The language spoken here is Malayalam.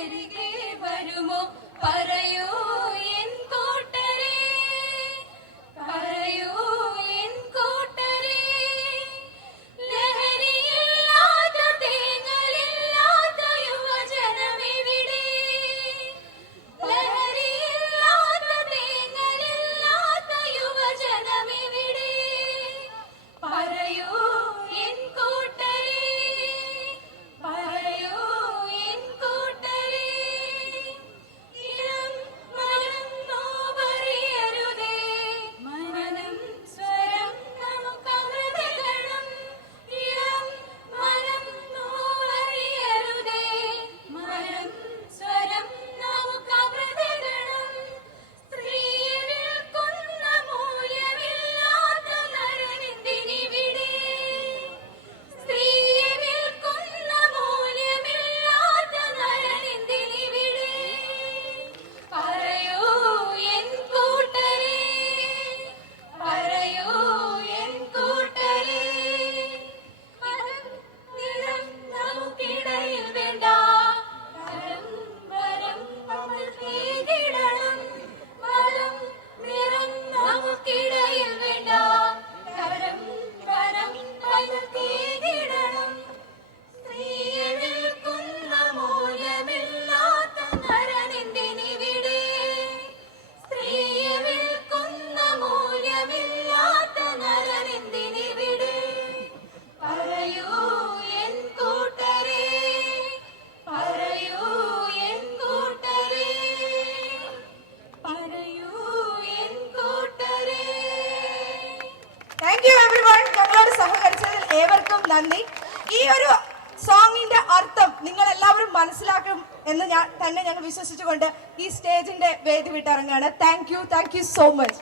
അരികെ വരുമോ പറയൂ എൻ കൂട്ടരേ, പറയൂ എൻ കൂട്ടരേ. ലഹരിയില്ലാത്ത തേങ്ങലില്ലാത്ത യുവജനമെവിടെ, ലഹരിയില്ലാത്ത തേങ്ങലില്ലാത്ത യുവജനമെവിടെ. പറയൂ എൻ കൂട്ടരേ, പറയൂ എൻ കൂട്ടരേ. ഇളം മനം നോവറിയരുതേ, മനം സ്വരം നമുക്കമൃതഗണം. ഇളം മനം നോവറിയരുതേ, മനം സ്വരം നമുക്കമൃതഗണം. സ്ത്രീയെ വിൽക്കുന്ന മൂല്യമില്ലാത്ത നരനെന്തിനിവിടെ, സ്ത്രീയെ വിൽക്കുന്ന മൂല്യമില്ലാത്ത നരനെന്തിനിവിടെ. പറയൂ എൻ കൂട്ടരേ, പറയൂ എൻ കൂട്ടരേ. മതം നിറം നമുക്കിടയിൽ വേണ്ട, തരം വരം നമ്മൾ തേടിടണം. മതം നിറം നമുക്കിടയിൽ വേണ്ട, തരം വരം നമ്മൾ തേടിടണം. സ്ത്രീയെ വിൽക്കുന്ന മൂല്യമില്ലാത്ത നരനെന്തിനിവിടെ, സ്ത്രീയെ വിൽക്കുന്ന മൂല്യമില്ലാത്ത നരനെന്തിനിവിടെ. പറയൂ എൻ കൂട്ടരേ, പറയൂ എൻ കൂട്ടരേ, പറയൂ എൻ കൂട്ടരേ. Thank you everyone. ഞങ്ങളോട് സഹകരിച്ചതിൽ ഏവർക്കും നന്ദി. ഈ ഒരു സോങ്ങിന്റെ അർത്ഥം നിങ്ങൾ എല്ലാവരും മനസ്സിലാക്കും എന്ന് ഞങ്ങൾ വിശ്വസിച്ചുകൊണ്ട് ഈ സ്റ്റേജിന്റെ വേദി വിട്ടിറങ്ങുകയാണ്. Thank you so much.